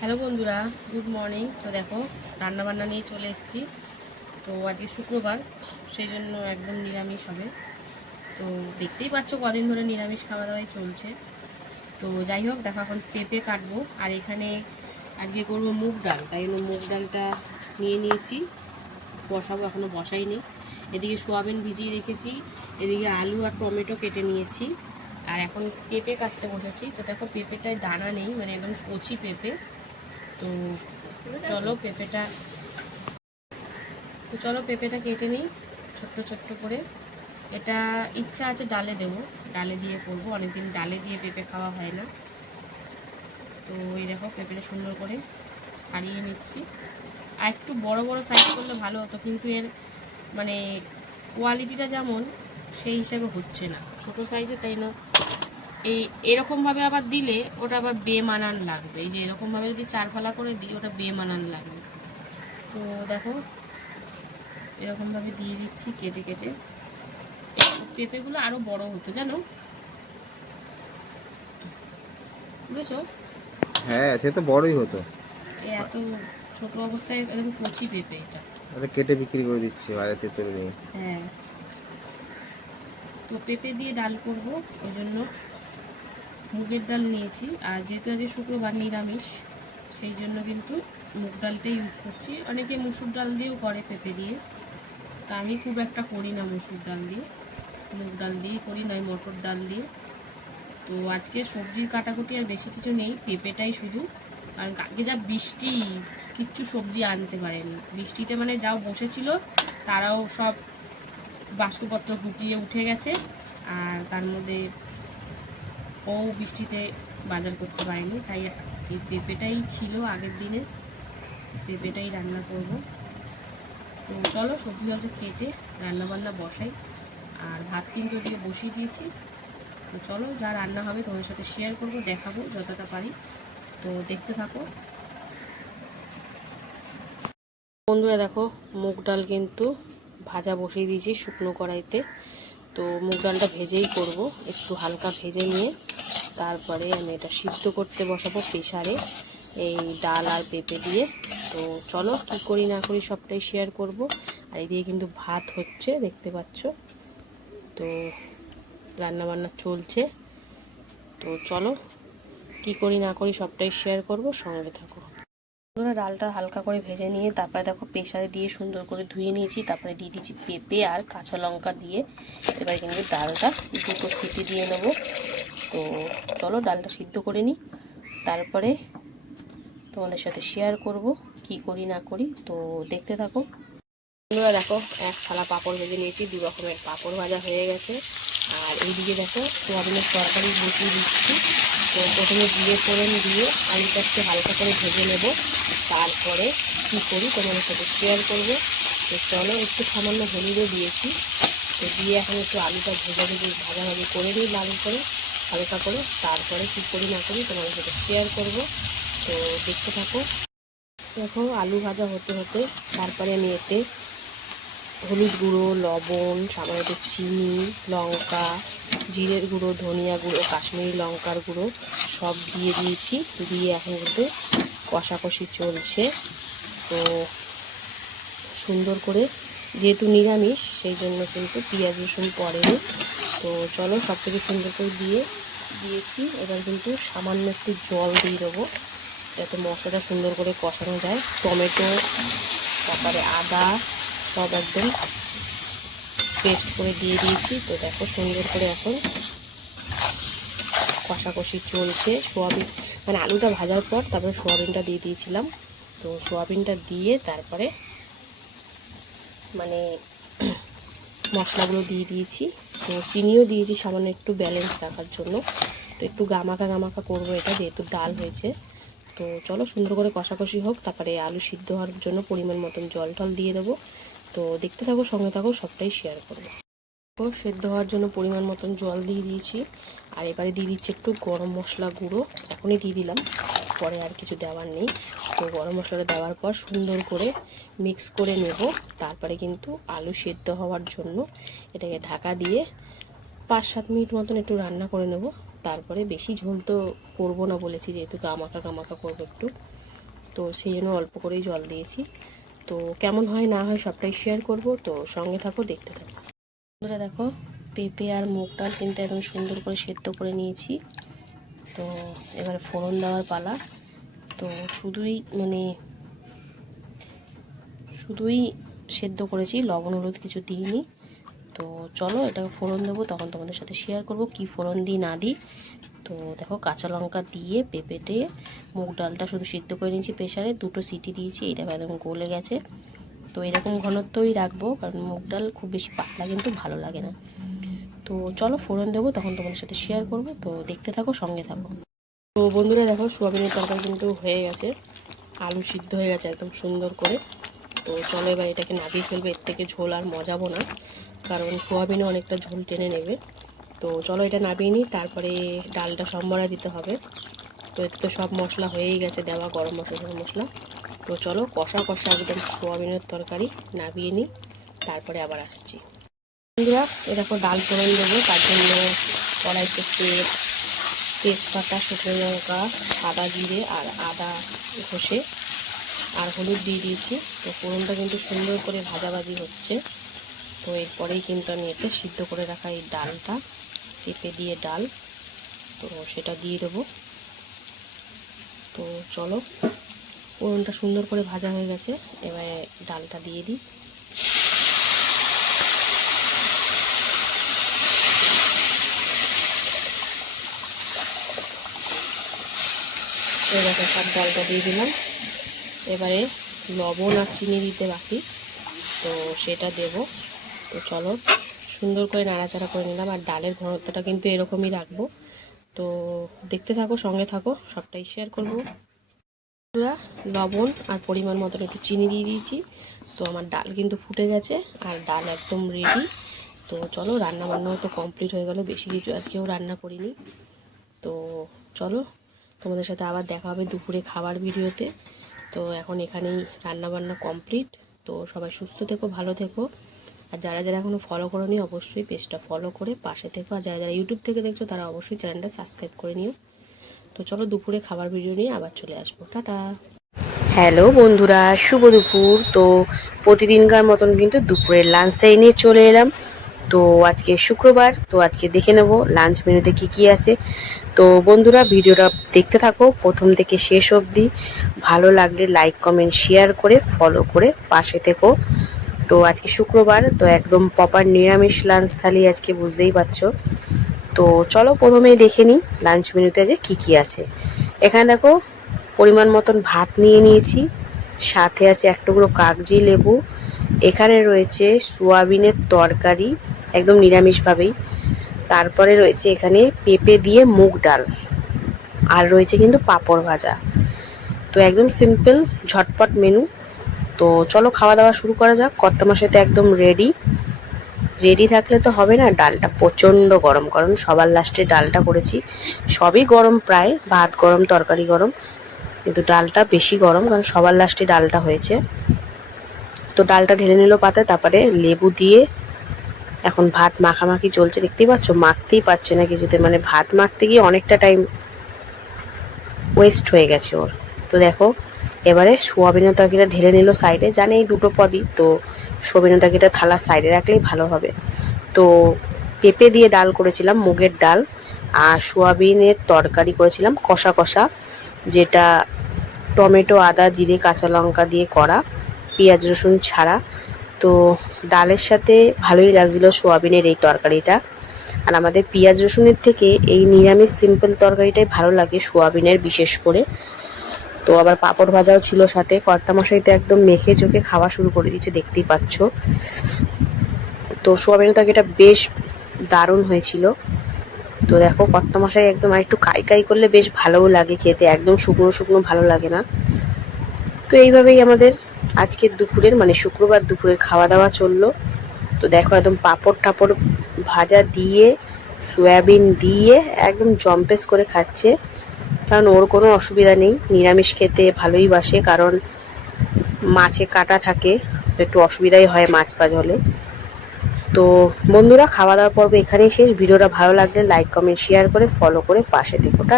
Hello বন্ধুরা, good morning. তো দেখো রান্না বান্না নিয়ে চলে এসেছি। তো আজকে শুক্রবার, সেই জন্য একদম নিরামিষ হবে। তো দেখতেই পাচ্ছ কদিন ধরে নিরামিষ খাওয়া দাওয়াই চলছে। তো যাই হোক, দেখো এখন পেঁপে কাটবো। আর এখানে আজকে করব মুগ ডাল। তাই জন্য মুগ ডালটা নিয়ে নিয়েছি। বসাবো এখনও বসাইনি। এদিকে সোয়াবিন ভিজিয়ে রেখেছি। এদিকে আলু আর টমেটো কেটে নিয়েছি। আর এখন পেঁপে কাটতে বসেছি। তো দেখো, পেঁপেটায় দানা নেই মানে একদম কচি পেঁপে। তো চলো পেঁপেটা, তো চলো পেঁপেটা কেটে নিই, ছোট্ট ছোট্ট করে। এটা ইচ্ছা আছে ডালে দেবো, ডালে দিয়ে করব, অনেকদিন ডালে দিয়ে পেঁপে খাওয়া হয় না। তো এই দেখো পেঁপেটা সুন্দর করে ছাড়িয়ে নিচ্ছি। আর একটু বড় বড় সাইজ করলে ভালো হতো, কিন্তু এর মানে কোয়ালিটিটা যেমন, সেই হিসাবে হচ্ছে না। ছোট সাইজে তাই না এই এরকমভাবে আবার দিলে ওটা আবার বেমানান লাগবে। এই যে এরকমভাবে যদি চারফালা করে দিই ওটা বেমানান লাগবে। তো দেখো এরকমভাবে দিয়ে দিচ্ছি কেটে কেটে। পেঁপেগুলো আরও বড় হতো জানো? বুঝেছ? হ্যাঁ সে তো বড়ই হতো। এই এত ছোট অবস্থায় এরকম কচি পেঁপে এটা। ওটা কেটে বিক্রি করে দিচ্ছে বাজার থেকে নিয়ে। হ্যাঁ। তো পেঁপে দিয়ে ডাল করব ওই জন্য মুগের ডাল নিয়েছি। আর যেহেতু আজকে শুক্রবার নিরামিষ, সেই জন্য কিন্তু মুগ ডালটাই ইউজ করছি। অনেকে মুসুর ডাল দিয়েও করে পেঁপে দিয়ে। তা আমি খুব একটা করি না মুসুর ডাল দিয়ে। মুগ ডাল দিয়েই করি, নয় মটর ডাল দিয়ে। তো আজকে সবজির কাটাকুটি আর বেশি কিছু নেই, পেঁপেটাই শুধু। কারণ কালকে যা বৃষ্টি, কিচ্ছু সবজি আনতে পারেনি। বৃষ্টিতে মানে যাও বসেছিল, তারাও সব বাস্কপত্র গুটিয়ে উঠে গেছে। আর তার মধ্যে ও বৃষ্টিতে বাজার করতে পারেনি। তাই এই পেঁপেটাই ছিল আগের দিনে। পেঁপেটাই রান্না করব। তো চলো, সবজি সবজি কেটে রান্না বান্না বসাই। আর ভাত কিন্তু দিয়ে বসিয়ে দিয়েছি। তো চলো, যা রান্না হবে তোমার সাথে শেয়ার করব, দেখাবো যতটা পারি। তো দেখতে থাকো। বন্ধুরা দেখো, মুগ ডাল কিন্তু ভাজা বসিয়ে দিয়েছি শুকনো কড়াইতে। তো মুগ ডালটা ভেজেই করব। একটু হালকা ভেজে নিয়ে তারপরে আমি এটা সিদ্ধ করতে বসাবো প্রেশারে এই ডাল আর পেঁপে দিয়ে। তো চলো কি করি না করি সবটাই শেয়ার করব। আর এদিকে কিন্তু ভাত হচ্ছে, দেখতে পাচ্ছ। তো রান্না বান্না চলছে। তো চলো কি করি না করি সবটাই শেয়ার করব, সঙ্গে থাকো। বন্ধুরা ডালটা হালকা করে ভেজে নিয়ে তারপরে দেখো প্রেশারে দিয়ে সুন্দর করে ধুয়ে নিয়েছি। তারপরে দিয়ে দিয়েছি পেঁপে আর কাঁচা লঙ্কা দিয়ে। এবার কিন্তু ডালটা দুটো সিটি দিয়ে নেব। তো চলো ডালটা সিদ্ধ করে নিই। তারপরে তোমাদের সাথে শেয়ার করব কি করি না করি। তো দেখতে থাকো। বন্ধুরা দেখো, এক থালা পাঁপড় ভেজে নিয়েছি দু রকমের পাঁপড় ভাজা হয়ে গেছে। আর এইদিকে দেখো সোয়াবিনের তরকারি বসিয়ে দিচ্ছি। তো প্রথমে জিরে ফোড়ন দিয়ে আলুটা একটু হালকা করে ভেজে নেব। তারপরে কী করি তোমাদের সাথে শেয়ার করব। তো চলো একটু সামান্য হলুদও দিয়েছি। তো দিয়ে এখন একটু আলুটা ভেজে ভেজে ভাজাভাজি করে নিই লাল করে, হালকা করে। তারপরে কী করি না করি তোমাদের সাথে শেয়ার করব। তো দেখতে থাকো। দেখো আলু ভাজা হতে হতে তারপরে আমি এতে হলুদ গুঁড়ো, লবণ, সামান্য একটু চিনি, লঙ্কা, জিরের গুঁড়ো, ধনিয়া গুঁড়ো কাশ্মীরি লঙ্কার গুঁড়ো সব দিয়ে দিয়েছি। দিয়ে এখন কিন্তু কষাকষি চলছে। তো সুন্দর করে যেহেতু নিরামিষ, সেই জন্য কিন্তু পেঁয়াজ, রসুন পড়েনি। তো চলো সব থেকে সুন্দর করে দিয়ে দিয়েছি। এবার কিন্তু সামান্য একটু জল দিয়ে দেবো, যাতে মশলাটা সুন্দর করে কষানো যায়। টমেটো, তারপরে আদা সব একদম পেস্ট করে দিয়ে দিয়েছি। তো দেখো সুন্দর করে এখন কষাকষি চলছে। সোয়াবিন মানে আলুটা ভাজার পর তারপরে সোয়াবিনটা দিয়ে দিয়েছিলাম। তো সোয়াবিনটা দিয়ে তারপরে মানে মশলাগুলো দিয়ে দিয়েছি। তো চিনিও দিয়েছি, সামান্য একটু ব্যালেন্স রাখার জন্য। তো একটু গামাকা গামাকা করব এটা, যেহেতু ডাল হয়েছে। তো চলো সুন্দর করে কষাকষি হোক, তারপরে আলু সিদ্ধ হওয়ার জন্য পরিমাণ মতন জল টল দিয়ে দেবো। তো দেখতে থাকো, সঙ্গে থাকো, সবটাই শেয়ার করব। সেদ্ধ হওয়ার জন্য পরিমাণ মতন জল দিয়ে দিয়েছি। আর এবারে দিয়ে দিচ্ছি একটু গরম মশলা গুঁড়ো। এখনই দিয়ে দিলাম, পরে আর কিছু দেওয়ার নেই। তো গরম মশলাটা দেওয়ার পর সুন্দর করে মিক্স করে নেব। তারপরে কিন্তু আলু সেদ্ধ হওয়ার জন্য এটাকে ঢাকা দিয়ে পাঁচ সাত মিনিট মতন একটু রান্না করে নেব। তারপরে বেশি ঝোল তো করব না বলেছি, যেহেতু গামাকা গামাকা করব একটু। তো সেই জন্য অল্প করেই জল দিয়েছি। তো কেমন হয়, না হয় সবটাই শেয়ার করব। তো সঙ্গে থাকো, দেখতে থাকো। বন্ধুরা দেখো, পেঁপে আর মুগ ডাল কিন্তু একদম সুন্দর করে সেদ্ধ করে নিয়েছি। তো এবারে ফোড়ন দেওয়ার পালা। তো শুধুই মানে শুধুই সেদ্ধ করেছি, লবণ, হলুদ কিছু দিইনি। তো চলো, এটাকে ফোড়ন দেবো, তখন তোমাদের সাথে শেয়ার করব কি ফোড়ন দিই, না দিই। তো দেখো, কাঁচা লঙ্কা দিয়ে পেঁপে দিয়ে মুগ ডালটা শুধু সিদ্ধ করে নিয়েছি প্রেশারে দুটো সিটি দিয়েছি, এই দেখো একদম গলে গেছে। তো এরকম ঘনত্বই রাখব, কারণ মুগ ডাল খুব বেশি পাতলা কিন্তু ভালো লাগে না। তো চলো, ফোড়ন দেবো, তখন তোমাদের সাথে শেয়ার করব। তো দেখতে থাকো, সঙ্গে থাকো। তো বন্ধুরা, দেখো, সোয়াবিনের তরকারি কিন্তু হয়ে গেছে। আলু সিদ্ধ হয়ে গেছে একদম সুন্দর করে। তো চলো, এবার এটাকে নাবিয়ে ফেলবে, এর থেকে ঝোল আর মজাবো না। কারণ সোয়াবিনও অনেকটা ঝোল টেনে নেবে। তো চলো এটা নামিয়ে নিই, তারপরে ডালটা সম্বরা দিতে হবে। তো এতে তো সব মশলা হয়েই গেছে, দেওয়া গরম মশলা মশলা। তো চলো কষা কষা একদম সোয়াবিনের তরকারি নামিয়ে নিই, তারপরে আবার আসছি। বন্ধুরা এরকম ডাল ফোড়ন দেবো, তার জন্য কড়াইতে তেল, তেজপাতা, শুকনো লঙ্কা, আদা জিরে আর আদা ঘষে আর হলুদ দিয়ে দিয়েছি। তো ফোড়নটা কিন্তু সুন্দর করে ভাজাভাজি হচ্ছে। তো এরপরেই কিন্তু আমি এতে সিদ্ধ করে রাখা এই ডালটা পেঁপে দিয়ে ডাল। তো সেটা দিয়ে দেবো। তো চলো, ফোড়নটা সুন্দর করে ভাজা হয়ে গেছে। এবারে ডালটা দিয়ে দিই। এবারে সব ডালটা দিয়ে দিলাম। এবারে লবণ আর চিনি দিতে বাকি। তো সেটা দেব। তো চলো, সুন্দর করে নাড়াচাড়া করে নিলাম আর ডালের ঘনত্বটা কিন্তু এরকমই রাখব। তো দেখতে থাকো, সঙ্গে থাকো, সবটাই শেয়ার করব। লবণ আর পরিমাণ মতন একটু চিনি দিয়ে দিয়েছি। তো আমার ডাল কিন্তু ফুটে গেছে আর ডাল একদম রেডি তো চলো, রান্না বান্নাও তো কমপ্লিট হয়ে গেল, বেশি কিছু আজকেও রান্না করিনি। তো চলো, তোমাদের সাথে আবার দেখা হবে দুপুরে খাবার ভিডিওতে। তো এখন এখানেই রান্না বান্না কমপ্লিট তো সবাই সুস্থ থেকো, ভালো থেকো। আর যারা যারা এখনও ফলো করোনি, অবশ্যই পেজটা ফলো করে পাশে থেকো আর যারা যারা ইউটিউব থেকে দেখছ, তারা অবশ্যই চ্যানেলটা সাবস্ক্রাইব করে নিও। তো চলো দুপুরে খাবার ভিডিও নিয়ে আবার চলে আসব। টাটা। হ্যালো বন্ধুরা, শুভ দুপুর। তো প্রতিদিনকার মতন কিন্তু দুপুরের লাঞ্চ লাঞ্চটাই নিয়ে চলে এলাম। তো আজকে শুক্রবার, তো আজকে দেখে নেব লাঞ্চ মেনুতে কি কি আছে। তো বন্ধুরা, ভিডিওটা দেখতে থাকো, প্রথম থেকে শেষ অবধি। ভালো লাগলে লাইক কমেন্ট শেয়ার করে ফলো করে পাশে থেকো। তো আজকে শুক্রবার, তো একদম প্রপার নিরামিষ লাঞ্চ থালি আজকে বুঝতেই পারছ। তো চলো প্রথমেই দেখে নিই লাঞ্চ মেনুতে যে কি কি আছে। এখানে দেখো পরিমাণ মতন ভাত নিয়ে নিয়েছি, সাথে আছে এক টুকরো কাগজি লেবু, এখানে রয়েছে সোয়াবিনের তরকারি, একদম নিরামিষভাবেই। তারপরে রয়েছে এখানে পেঁপে দিয়ে মুগ ডাল, আর রয়েছে কিন্তু পাঁপড় ভাজা। তো একদম সিম্পল ঝটপট মেনু তো চলো খাওয়া দাওয়া শুরু করা যাক। কর্তা মাসেতে একদম রেডি রেডি থাকলে তো হবে না, ডালটা প্রচণ্ড গরম, কারণ সবার লাস্টে ডালটা করেছি। সবই গরম প্রায়, ভাত গরম, তরকারি গরম, কিন্তু ডালটা বেশি গরম, কারণ সবার লাস্টে ডালটা হয়েছে। তো ডালটা ঢেলে নিল পাতে, তারপরে লেবু দিয়ে এখন ভাত মাখামাখি চলছে। দেখতেই পাচ্ছ, মাখতেই পারছে না কিছুতে মানে ভাত মাখতে গিয়ে অনেকটা টাইম ওয়েস্ট হয়ে গেছে ওর। তো দেখো এবারে সোয়াবিনের তরকারিটা ঢেলে নিল সাইডে। জানে এই দুটো পদই, তো সোয়াবিনের তরকারিটা থালার সাইডে রাখলেই ভালো হবে। তো পেঁপে দিয়ে ডাল করেছিলাম, মুগের ডাল, আর সোয়াবিনের তরকারি করেছিলাম কষা কষা, যেটা টমেটো, আদা, জিরে, কাঁচা লঙ্কা দিয়ে করা, পেঁয়াজ, রসুন ছাড়া। তো ডালের সাথে ভালোই লাগছিল সোয়াবিনের এই তরকারিটা। আর আমাদের পেঁয়াজ, রসুনের থেকে এই নিরামিষ, সিম্পল তরকারিটাই ভালো লাগে সোয়াবিনের, বিশেষ করে। তো আবার পাঁপড় ভাজাও ছিল সাথে। কর্তা মশাই তো একদম মেখে চোখে খাওয়া শুরু করে দিয়েছে, দেখতেই পাচ্ছ। তো সোয়াবিনের তরকারিটা বেশ দারুণ হয়েছিল। তো দেখো কর্তা মশাই একদম আর একটু কাই কাই করলে বেশ ভালোও লাগে খেতে, একদম শুকনো শুকনো ভালো লাগে না। তো এইভাবেই আমাদের আজকের দুপুরের মানে শুক্রবার দুপুরের খাওয়া দাওয়া চলল। তো দেখো একদম পাঁপড় টাপড় ভাজা দিয়ে, সয়াবিন দিয়ে একদম জম্পেস করে খাচ্ছে। কারণ ওর কোনো অসুবিধা নেই। নিরামিষ খেতে ভালোই বাসে, কারণ মাছে কাটা থাকে, একটু অসুবিধাই হয় মাছ ফাজ হলে। তো বন্ধুরা, খাওয়া দাওয়ার পর্ব এখানেই শেষ। ভিডিওটা ভালো লাগলে লাইক কমেন্ট শেয়ার করে ফলো করে পাশে টা